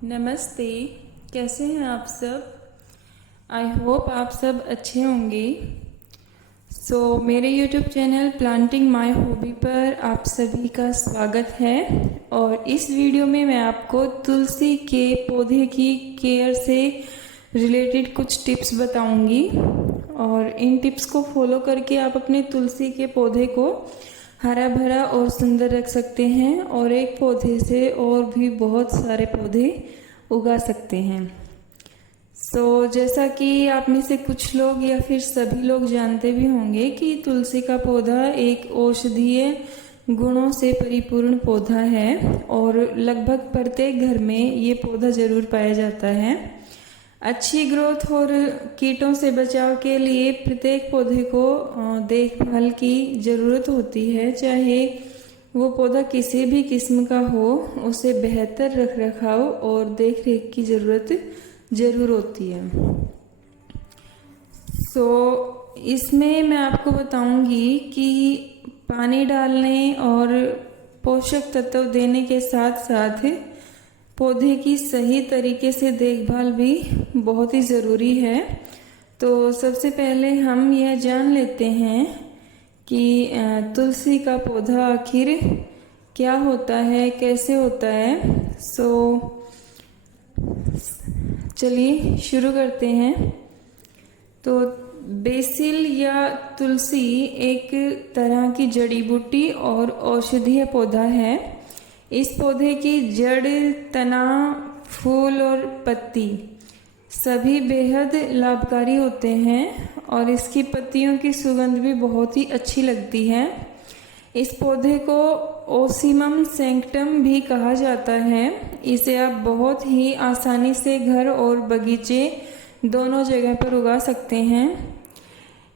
नमस्ते। कैसे हैं आप सब? आई होप आप सब अच्छे होंगे। मेरे YouTube channel planting my hobby पर आप सभी का स्वागत है। और इस वीडियो में मैं आपको तुलसी के पौधे की केयर से रिलेटेड कुछ टिप्स बताऊंगी। और इन टिप्स को फॉलो करके आप अपने तुलसी के पौधे को हरा भरा और सुंदर रख सकते हैं और एक पौधे से और भी बहुत सारे पौधे उगा सकते हैं। जैसा कि आप में से कुछ लोग या फिर सभी लोग जानते भी होंगे कि तुलसी का पौधा एक औषधीय गुणों से परिपूर्ण पौधा है और लगभग प्रत्येक घर में ये पौधा जरूर पाया जाता है। अच्छी ग्रोथ और कीटों से बचाव के लिए प्रत्येक पौधे को देखभाल की ज़रूरत होती है। चाहे वो पौधा किसी भी किस्म का हो, उसे बेहतर रख रखाव और देख रेख की ज़रूरत ज़रूर होती है। इसमें मैं आपको बताऊंगी कि पानी डालने और पोषक तत्व देने के साथ साथ पौधे की सही तरीके से देखभाल भी बहुत ही ज़रूरी है। तो सबसे पहले हम यह जान लेते हैं कि तुलसी का पौधा आखिर क्या होता है, कैसे होता है। चलिए शुरू करते हैं। तो बेसिल या तुलसी एक तरह की जड़ी बूटी और औषधीय पौधा है। इस पौधे की जड़, तना, फूल और पत्ती सभी बेहद लाभकारी होते हैं और इसकी पत्तियों की सुगंध भी बहुत ही अच्छी लगती है। इस पौधे को ओसीमम सैंक्टम भी कहा जाता है। इसे आप बहुत ही आसानी से घर और बगीचे दोनों जगह पर उगा सकते हैं।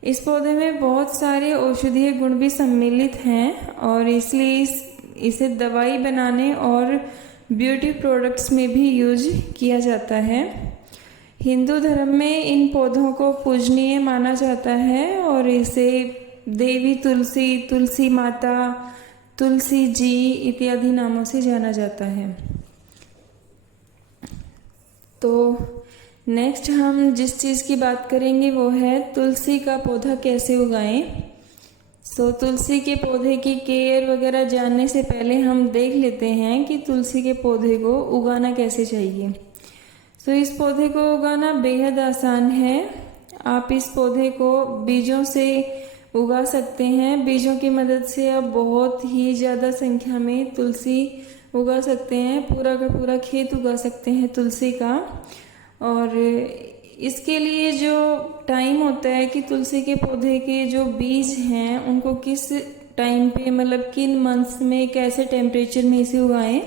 इस पौधे में बहुत सारे औषधीय गुण भी सम्मिलित हैं और इसलिए इसे दवाई बनाने और ब्यूटी प्रोडक्ट्स में भी यूज किया जाता है। हिंदू धर्म में इन पौधों को पूजनीय माना जाता है और इसे देवी तुलसी, तुलसी माता, तुलसी जी इत्यादि नामों से जाना जाता है। तो नेक्स्ट हम जिस चीज़ की बात करेंगे वो है तुलसी का पौधा कैसे उगाएं। तुलसी के पौधे की केयर वगैरह जानने से पहले हम देख लेते हैं कि तुलसी के पौधे को उगाना कैसे चाहिए। इस पौधे को उगाना बेहद आसान है। आप इस पौधे को बीजों से उगा सकते हैं। बीजों की मदद से आप बहुत ही ज़्यादा संख्या में तुलसी उगा सकते हैं। पूरा का पूरा खेत उगा सकते हैं तुलसी का। और इसके लिए जो टाइम होता है कि तुलसी के पौधे के जो बीज हैं उनको किस टाइम पे, मतलब किन मंथ्स में, कैसे टेम्परेचर में इसे उगाएं,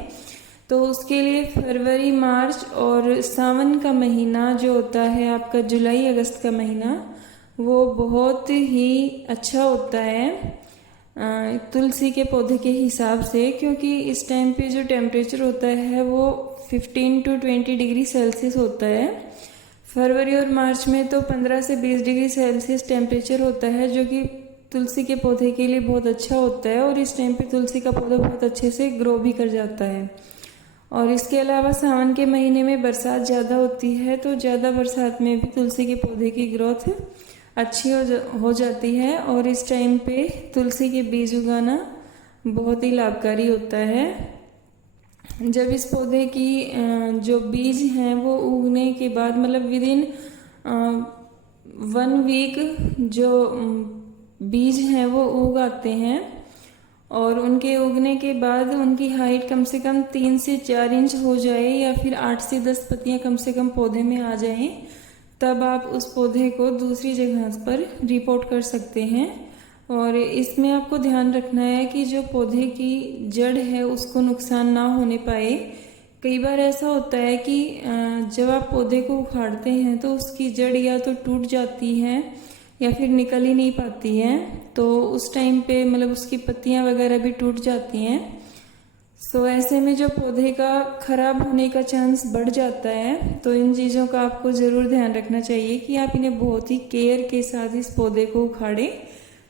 तो उसके लिए फरवरी, मार्च और सावन का महीना जो होता है आपका जुलाई अगस्त का महीना, वो बहुत ही अच्छा होता है तुलसी के पौधे के हिसाब से, क्योंकि इस टाइम पे जो टेम्परेचर होता है वो 15 to 20 डिग्री सेल्सियस होता है। फरवरी और मार्च में तो 15 से 20 डिग्री सेल्सियस टेम्परेचर होता है, जो कि तुलसी के पौधे के लिए बहुत अच्छा होता है और इस टाइम पे तुलसी का पौधा बहुत अच्छे से ग्रो भी कर जाता है। और इसके अलावा सावन के महीने में बरसात ज़्यादा होती है, तो ज़्यादा बरसात में भी तुलसी के पौधे की ग्रोथ अच्छी हो जाती है और इस टाइम पे तुलसी के बीज उगाना बहुत ही लाभकारी होता है। जब इस पौधे की जो बीज हैं वो उगने के बाद, मतलब विदिन 1 वीक जो बीज हैं वो उग आते हैं और उनके उगने के बाद उनकी हाइट कम से कम 3 से 4 इंच हो जाए या फिर 8 से 10 पत्तियां कम से कम पौधे में आ जाएं, तब आप उस पौधे को दूसरी जगह पर रिपोर्ट कर सकते हैं। और इसमें आपको ध्यान रखना है कि जो पौधे की जड़ है उसको नुकसान ना होने पाए। कई बार ऐसा होता है कि जब आप पौधे को उखाड़ते हैं तो उसकी जड़ या तो टूट जाती है या फिर निकल ही नहीं पाती है, तो उस टाइम पे मतलब उसकी पत्तियां वगैरह भी टूट जाती हैं। ऐसे में जो पौधे का खराब होने का चांस बढ़ जाता है। तो इन चीज़ों का आपको ज़रूर ध्यान रखना चाहिए कि आप इन्हें बहुत ही केयर के साथ इस पौधे को उखाड़ें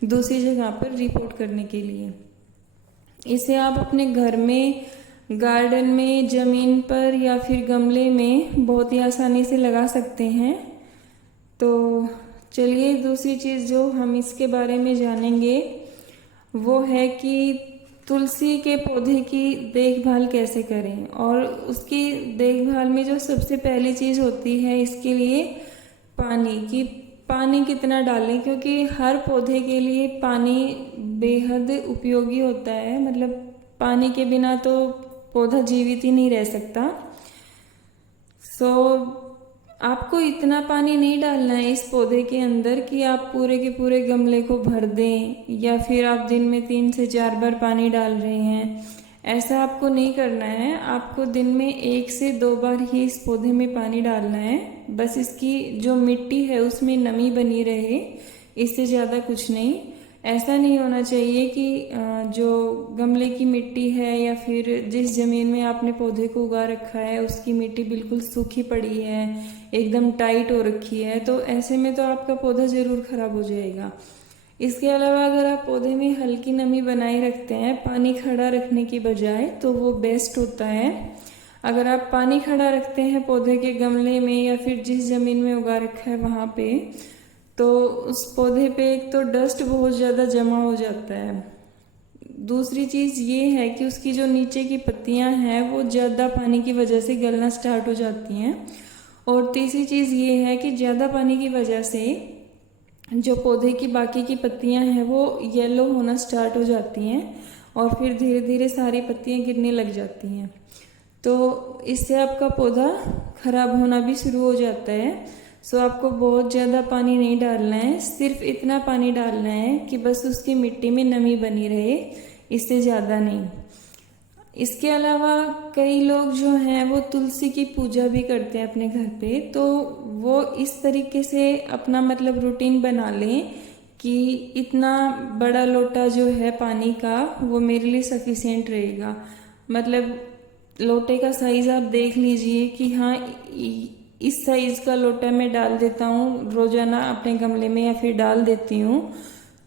दूसरी जगह पर रिपोर्ट करने के लिए। इसे आप अपने घर में गार्डन में, ज़मीन पर या फिर गमले में बहुत ही आसानी से लगा सकते हैं। तो चलिए दूसरी चीज़ जो हम इसके बारे में जानेंगे वो है कि तुलसी के पौधे की देखभाल कैसे करें। और उसकी देखभाल में जो सबसे पहली चीज़ होती है इसके लिए पानी कितना डालें, क्योंकि हर पौधे के लिए पानी बेहद उपयोगी होता है। मतलब पानी के बिना तो पौधा जीवित ही नहीं रह सकता। सो आपको इतना पानी नहीं डालना है इस पौधे के अंदर कि आप पूरे के पूरे गमले को भर दें, या फिर आप दिन में 3 से 4 बार पानी डाल रहे हैं। ऐसा आपको नहीं करना है। आपको दिन में 1 से 2 बार ही इस पौधे में पानी डालना है। बस इसकी जो मिट्टी है उसमें नमी बनी रहे, इससे ज़्यादा कुछ नहीं। ऐसा नहीं होना चाहिए कि जो गमले की मिट्टी है या फिर जिस ज़मीन में आपने पौधे को उगा रखा है उसकी मिट्टी बिल्कुल सूखी पड़ी है, एकदम टाइट हो रखी है, तो ऐसे में तो आपका पौधा ज़रूर ख़राब हो जाएगा। इसके अलावा अगर आप पौधे में हल्की नमी बनाए रखते हैं पानी खड़ा रखने की बजाय, तो वो बेस्ट होता है। अगर आप पानी खड़ा रखते हैं पौधे के गमले में या फिर जिस ज़मीन में उगा रखा है वहाँ पे, तो उस पौधे पे एक तो डस्ट बहुत ज़्यादा जमा हो जाता है। दूसरी चीज़ ये है कि उसकी जो नीचे की पत्तियां हैं वो ज़्यादा पानी की वजह से गलना स्टार्ट हो जाती हैं। और तीसरी चीज़ ये है कि ज़्यादा पानी की वजह से जो पौधे की बाकी की पत्तियां हैं वो येलो होना स्टार्ट हो जाती हैं और फिर धीरे धीरे सारी पत्तियां गिरने लग जाती हैं। तो इससे आपका पौधा खराब होना भी शुरू हो जाता है। सो आपको बहुत ज़्यादा पानी नहीं डालना है, सिर्फ इतना पानी डालना है कि बस उसकी मिट्टी में नमी बनी रहे, इससे ज़्यादा नहीं। इसके अलावा कई लोग जो हैं वो तुलसी की पूजा भी करते हैं अपने घर पे, तो वो इस तरीके से अपना मतलब रूटीन बना लें कि इतना बड़ा लोटा जो है पानी का वो मेरे लिए सफिशिएंट रहेगा। मतलब लोटे का साइज़ आप देख लीजिए कि हाँ इस साइज़ का लोटा मैं डाल देता हूँ रोज़ाना अपने गमले में, या फिर डाल देती हूँ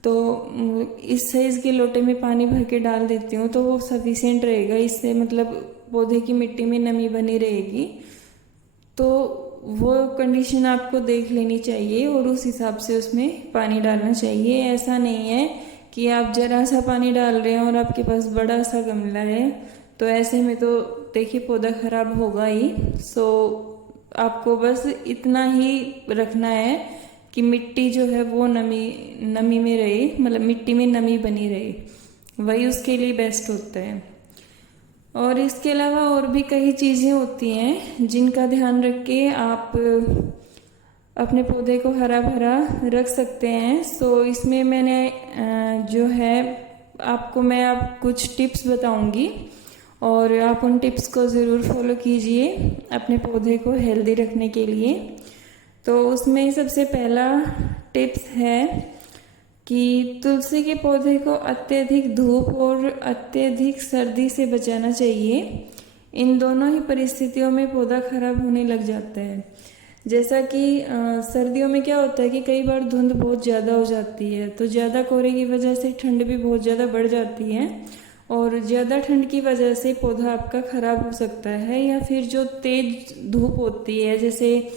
तो इस साइज़ के लोटे में पानी भर के डाल देती हूँ, तो वो सफिशिएंट रहेगा। इससे मतलब पौधे की मिट्टी में नमी बनी रहेगी। तो वो कंडीशन आपको देख लेनी चाहिए और उस हिसाब से उसमें पानी डालना चाहिए। ऐसा नहीं है कि आप ज़रा सा पानी डाल रहे हैं और आपके पास बड़ा सा गमला है, तो ऐसे में तो देखिए पौधा खराब होगा ही। सो आपको बस इतना ही रखना है कि मिट्टी जो है वो नमी में रहे, मतलब मिट्टी में नमी बनी रहे, वही उसके लिए बेस्ट होता है। और इसके अलावा और भी कई चीज़ें होती हैं जिनका ध्यान रख के आप अपने पौधे को हरा भरा रख सकते हैं। सो इसमें मैंने जो है मैं कुछ टिप्स बताऊंगी और आप उन टिप्स को ज़रूर फॉलो कीजिए अपने पौधे को हेल्दी रखने के लिए। तो उसमें सबसे पहला टिप्स है कि तुलसी के पौधे को अत्यधिक धूप और अत्यधिक सर्दी से बचाना चाहिए। इन दोनों ही परिस्थितियों में पौधा खराब होने लग जाता है। जैसा कि सर्दियों में क्या होता है कि कई बार धुंध बहुत ज़्यादा हो जाती है, तो ज़्यादा कोहरे की वजह से ठंड भी बहुत ज़्यादा बढ़ जाती है और ज़्यादा ठंड की वजह से पौधा आपका ख़राब हो सकता है। या फिर जो तेज़ धूप होती है, जैसे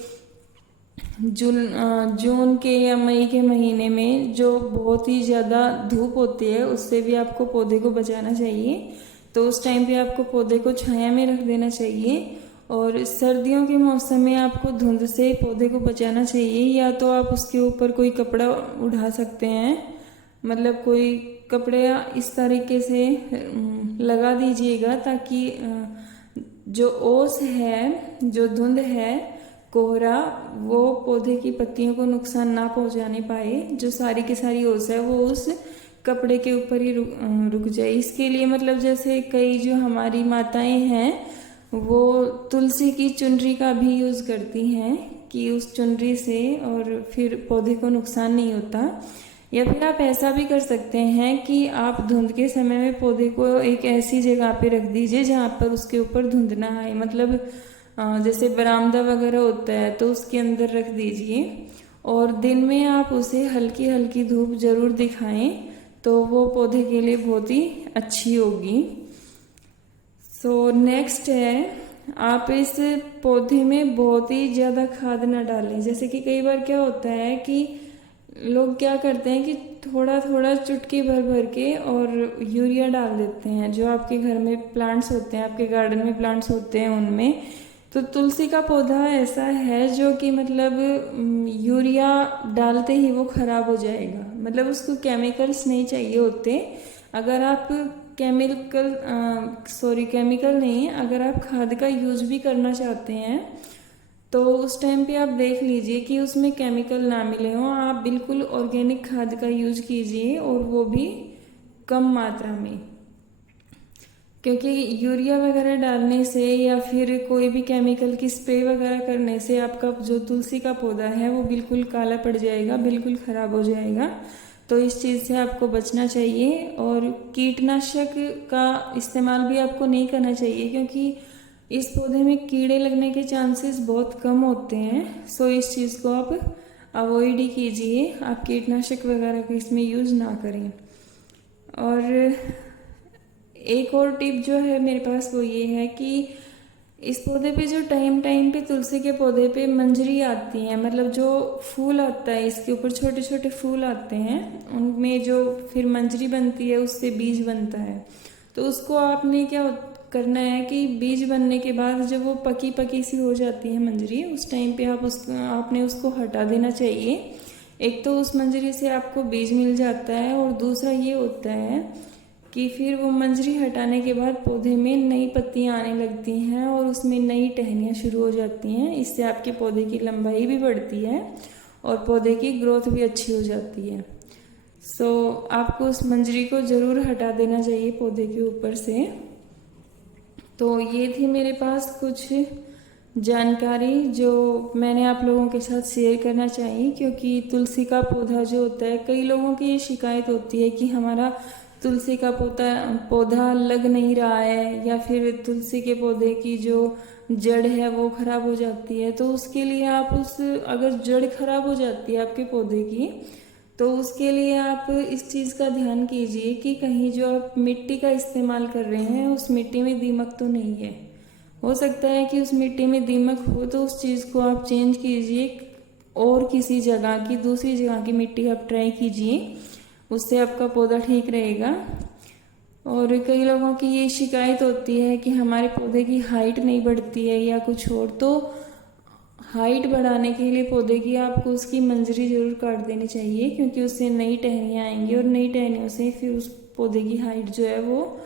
जून के या मई के महीने में जो बहुत ही ज़्यादा धूप होती है, उससे भी आपको पौधे को बचाना चाहिए। तो उस टाइम पे आपको पौधे को छाया में रख देना चाहिए। और सर्दियों के मौसम में आपको धुंध से पौधे को बचाना चाहिए, या तो आप उसके ऊपर कोई कपड़ा उड़ा सकते हैं, मतलब कोई कपड़े इस तरीके से लगा दीजिएगा ताकि जो ओस है, जो धुंध है, कोहरा, वो पौधे की पत्तियों को नुकसान ना पहुंचाने पाए। जो सारी की सारी ओस है वो उस कपड़े के ऊपर ही रुक जाए। इसके लिए मतलब जैसे कई जो हमारी माताएं हैं वो तुलसी की चुनरी का भी यूज़ करती हैं कि उस चुनरी से और फिर पौधे को नुकसान नहीं होता। या फिर आप ऐसा भी कर सकते हैं कि आप धुंध के समय में पौधे को एक ऐसी जगह पे रख दीजिए जहाँ पर उसके ऊपर धुंध ना आए। मतलब जैसे बरामदा वगैरह होता है तो उसके अंदर रख दीजिए और दिन में आप उसे हल्की हल्की धूप जरूर दिखाएं, तो वो पौधे के लिए बहुत ही अच्छी होगी। सो नेक्स्ट है, आप इस पौधे में बहुत ही ज़्यादा खाद ना डालें। जैसे कि कई बार क्या होता है कि लोग क्या करते हैं कि थोड़ा थोड़ा चुटकी भर भर के और यूरिया डाल देते हैं। जो आपके घर में प्लांट्स होते हैं, आपके गार्डन में प्लांट्स होते हैं, उनमें तो तुलसी का पौधा ऐसा है जो कि मतलब यूरिया डालते ही वो खराब हो जाएगा। मतलब उसको केमिकल्स नहीं चाहिए होते। अगर आप केमिकल नहीं, अगर आप खाद का यूज भी करना चाहते हैं तो उस टाइम पे आप देख लीजिए कि उसमें केमिकल ना मिले हों। आप बिल्कुल ऑर्गेनिक खाद का यूज कीजिए, और वो भी कम मात्रा में, क्योंकि यूरिया वगैरह डालने से या फिर कोई भी केमिकल की स्प्रे वगैरह करने से आपका जो तुलसी का पौधा है वो बिल्कुल काला पड़ जाएगा, बिल्कुल ख़राब हो जाएगा। तो इस चीज़ से आपको बचना चाहिए। और कीटनाशक का इस्तेमाल भी आपको नहीं करना चाहिए, क्योंकि इस पौधे में कीड़े लगने के चांसेस बहुत कम होते हैं। सो इस चीज़ को आप अवॉइड ही कीजिए, आप कीटनाशक वगैरह का इसमें यूज़ ना करें। और एक और टिप जो है मेरे पास वो ये है कि इस पौधे पे जो टाइम टाइम पे तुलसी के पौधे पे मंजरी आती है, मतलब जो फूल आता है इसके ऊपर, छोटे छोटे फूल आते हैं, उनमें जो फिर मंजरी बनती है उससे बीज बनता है। तो उसको आपने क्या करना है कि बीज बनने के बाद जब वो पकी पकी सी हो जाती है मंजरी, उस टाइम पे आपने उसको हटा देना चाहिए। एक तो उस मंजरी से आपको बीज मिल जाता है, और दूसरा ये होता है कि फिर वो मंजरी हटाने के बाद पौधे में नई पत्तियां आने लगती हैं और उसमें नई टहनियाँ शुरू हो जाती हैं। इससे आपके पौधे की लंबाई भी बढ़ती है और पौधे की ग्रोथ भी अच्छी हो जाती है। सो आपको उस मंजरी को ज़रूर हटा देना चाहिए पौधे के ऊपर से। तो ये थी मेरे पास कुछ जानकारी जो मैंने आप लोगों के साथ शेयर करना चाहिए, क्योंकि तुलसी का पौधा जो होता है, कई लोगों की ये शिकायत होती है कि हमारा तुलसी का पौधा लग नहीं रहा है, या फिर तुलसी के पौधे की जो जड़ है वो खराब हो जाती है। तो उसके लिए आप अगर जड़ खराब हो जाती है आपके पौधे की, तो उसके लिए आप इस चीज़ का ध्यान कीजिए कि कहीं जो आप मिट्टी का इस्तेमाल कर रहे हैं उस मिट्टी में दीमक तो नहीं है। हो सकता है कि उस मिट्टी में दीमक हो, तो उस चीज़ को आप चेंज कीजिए, और किसी जगह की, दूसरी जगह की मिट्टी आप ट्राई कीजिए, उससे आपका पौधा ठीक रहेगा। और कई लोगों की ये शिकायत होती है कि हमारे पौधे की हाइट नहीं बढ़ती है या कुछ और। तो हाइट बढ़ाने के लिए पौधे की आपको उसकी मंजरी जरूर काट देनी चाहिए, क्योंकि उससे नई टहनियाँ आएंगी और नई टहनियों से फिर उस पौधे की हाइट जो है वो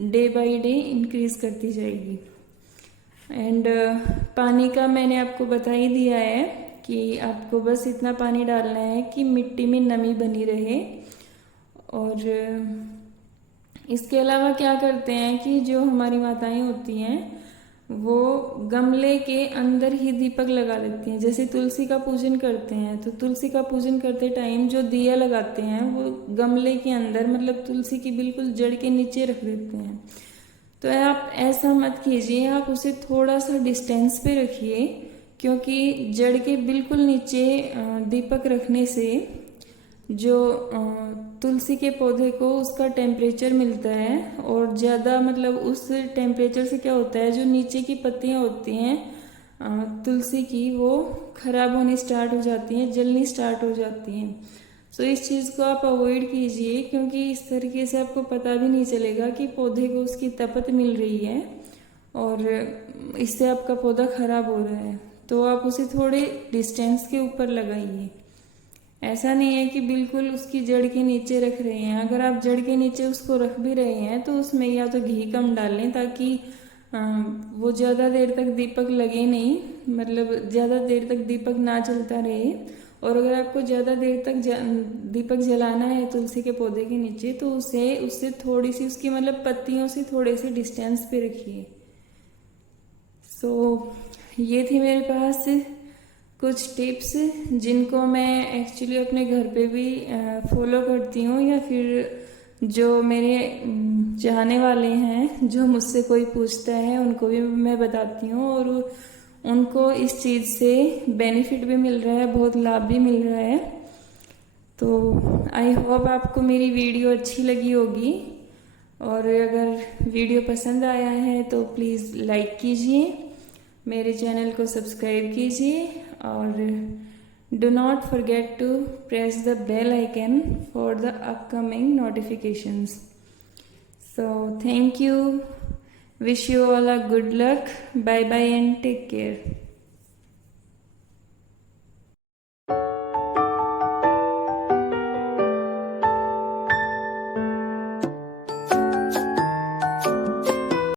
डे बाय डे इंक्रीज करती जाएगी। एंड पानी का मैंने आपको बता ही दिया है कि आपको बस इतना पानी डालना है कि मिट्टी में नमी बनी रहे। और इसके अलावा क्या करते हैं कि जो हमारी माताएं होती हैं वो गमले के अंदर ही दीपक लगा लेती हैं। जैसे तुलसी का पूजन करते हैं, तो तुलसी का पूजन करते टाइम जो दिया लगाते हैं वो गमले के अंदर, मतलब तुलसी की बिल्कुल जड़ के नीचे रख देते हैं। तो आप ऐसा मत कीजिए, आप उसे थोड़ा सा डिस्टेंस पे रखिए, क्योंकि जड़ के बिल्कुल नीचे दीपक रखने से जो तुलसी के पौधे को उसका टेम्परेचर मिलता है, और ज़्यादा मतलब उस टेम्परेचर से क्या होता है, जो नीचे की पत्तियां होती हैं तुलसी की वो खराब होनी स्टार्ट हो जाती हैं, जलनी स्टार्ट हो जाती हैं। सो इस चीज़ को आप अवॉइड कीजिए, क्योंकि इस तरीके से आपको पता भी नहीं चलेगा कि पौधे को उसकी तपत मिल रही है और इससे आपका पौधा खराब हो रहा है। तो आप उसे थोड़े डिस्टेंस के ऊपर लगाइए। ऐसा नहीं है कि बिल्कुल उसकी जड़ के नीचे रख रहे हैं। अगर आप जड़ के नीचे उसको रख भी रहे हैं तो उसमें या तो घी कम डालें, ताकि वो ज़्यादा देर तक दीपक लगे नहीं, मतलब ज़्यादा देर तक दीपक ना चलता रहे। और अगर आपको ज़्यादा देर तक दीपक जलाना है तुलसी के पौधे के नीचे, तो उससे थोड़ी सी उसकी मतलब पत्तियों से थोड़े से डिस्टेंस पे रखिए। सो ये थी मेरे पास कुछ टिप्स जिनको मैं एक्चुअली अपने घर पे भी फॉलो करती हूँ, या फिर जो मेरे चाहने वाले हैं, जो मुझसे कोई पूछता है, उनको भी मैं बताती हूँ, और उनको इस चीज़ से बेनिफिट भी मिल रहा है, बहुत लाभ भी मिल रहा है। तो आई होप आपको मेरी वीडियो अच्छी लगी होगी, और अगर वीडियो पसंद आया है तो प्लीज़ लाइक कीजिए, मेरे चैनल को सब्सक्राइब कीजिए और do not forget to press the bell icon for the upcoming notifications. So thank you. Wish you all a good luck. Bye bye and take care.